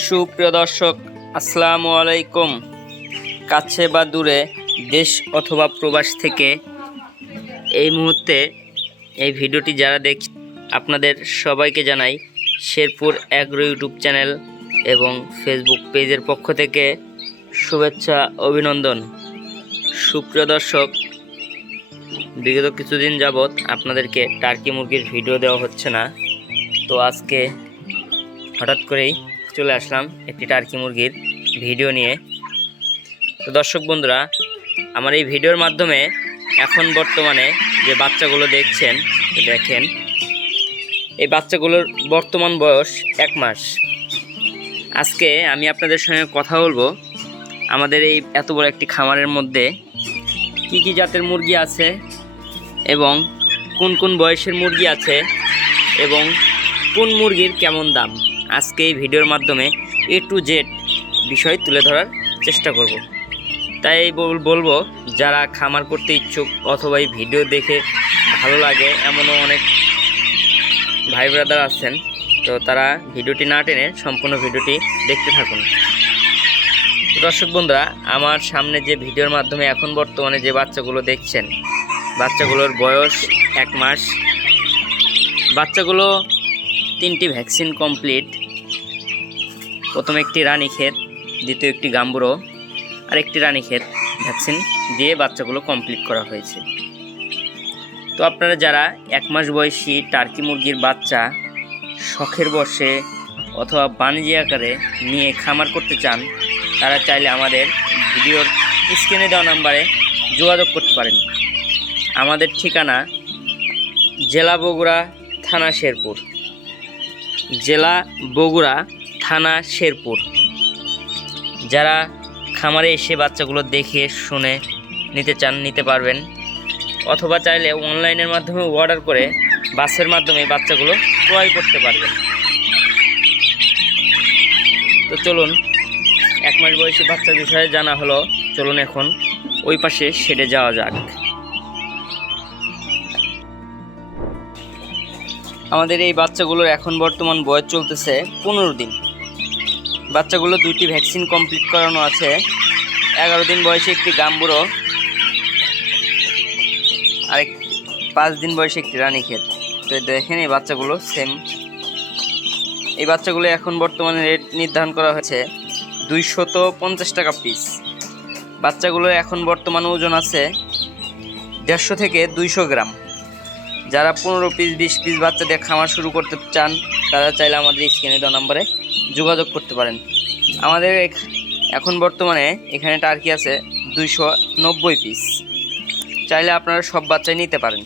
সুপ্রিয় দর্শক, আসসালামু আলাইকুম। কাছে বা দূরে, দেশ অথবা প্রবাস থেকে এই মুহূর্তে এই ভিডিওটি যারা আপনাদের সবাইকে জানাই শেরপুর অ্যাগ্রো ইউটিউব চ্যানেল এবং ফেসবুক পেজের পক্ষ থেকে শুভেচ্ছা অভিনন্দন। সুপ্রিয় দর্শক, বিগত কিছুদিন যাবৎ আপনাদেরকে টার্কি মুরগির ভিডিও দেওয়া হচ্ছে না, তো আজকে হঠাৎ করেই চলে আসলাম একটি টার্কি মুরগির ভিডিও নিয়ে। তো দর্শক বন্ধুরা, আমার এই ভিডিওর মাধ্যমে এখন বর্তমানে যে বাচ্চাগুলো দেখছেন, দেখেন এই বাচ্চাগুলোর বর্তমান বয়স 1 মাস। আজকে আমি আপনাদের সঙ্গে কথা বলবো আমাদের এই এত বড় একটি খামারের মধ্যে কি কি জাতের মুরগি আছে এবং কোন কোন বয়সের মুরগি আছে এবং কোন মুরগির কেমন দাম। আজকে এই ভিডিওর মাধ্যমে A to Z বিষয় তুলে ধরার চেষ্টা করব। তাই বলবো, যারা খামার করতে ইচ্ছুক অথবা এই ভিডিও দেখে ভালো লাগে এমনও অনেক ভাই ব্রাদার আছেন, তো তারা ভিডিওটি না টেনে সম্পূর্ণ ভিডিওটি দেখতে থাকুন। দর্শক বন্ধুরা, আমার সামনে যে ভিডিওর মাধ্যমে এখন বর্তমানে যে বাচ্চাগুলো দেখছেন, বাচ্চাগুলোর বয়স 1 মাস। বাচ্চাগুলো 3টি ভ্যাকসিন কমপ্লিট। প্রথম একটি রানীক্ষেত, দ্বিতীয় একটি গাম্বুরো, আর একটি রানীক্ষেত ভ্যাকসিন দিয়ে বাচ্চাগুলো কমপ্লিট করা হয়েছে। তো আপনারা যারা 1 মাস বয়সী টার্কি মুরগির বাচ্চা শখের বশে অথবা বাণিজ্যিক আকারে নিয়ে খামার করতে চান, তারা চাইলে আমাদের ভিডিওর স্ক্রিনে দেওয়া নাম্বারে যোগাযোগ করতে পারেন। আমাদের ঠিকানা জেলা বগুড়া, থানা শেরপুর। জেলা বগুড়া, থানা শেরপুর। যারা খামারে এসে বাচ্চাগুলো দেখে শুনে নিতে চান, নিতে পারবেন, অথবা চাইলে অনলাইনের মাধ্যমে অর্ডার করে বাসের মাধ্যমে বাচ্চাগুলো ক্রয় করতে পারবেন। তো চলুন, 1 মাস বয়সী বাচ্চার বিষয়ে জানা হলো, চলুন এখন ওই পাশে শেডে যাওয়া যাক। আমাদের এই বাচ্চাগুলোর এখন বর্তমান বয়স চলতেছে 15 দিন। বাচ্চাগুলো 2টি ভ্যাকসিন কমপ্লিট করানো আছে। 11 দিন বয়সে একটি গাম্বুরো আর 5 দিন বয়সে একটি রানীক্ষেত। তো দেখেন এই বাচ্চাগুলো সেম। এই বাচ্চাগুলো এখন বর্তমানে রেট নির্ধারণ করা হয়েছে 250 টাকা পিস। বাচ্চাগুলোর এখন বর্তমান ওজন আছে 150 থেকে 200 গ্রাম। যারা 15 পিস 20 পিস বাচ্চা দিয়ে খামার শুরু করতে চান, তারা চাইলে আমাদের স্ক্রিনে দেওয়া নম্বরে যোগাযোগ করতে পারেন। আমাদের এখন বর্তমানে এখানে টার্কি আছে 290 পিস। চাইলে আপনারা সব বাচ্চাই নিতে পারেন।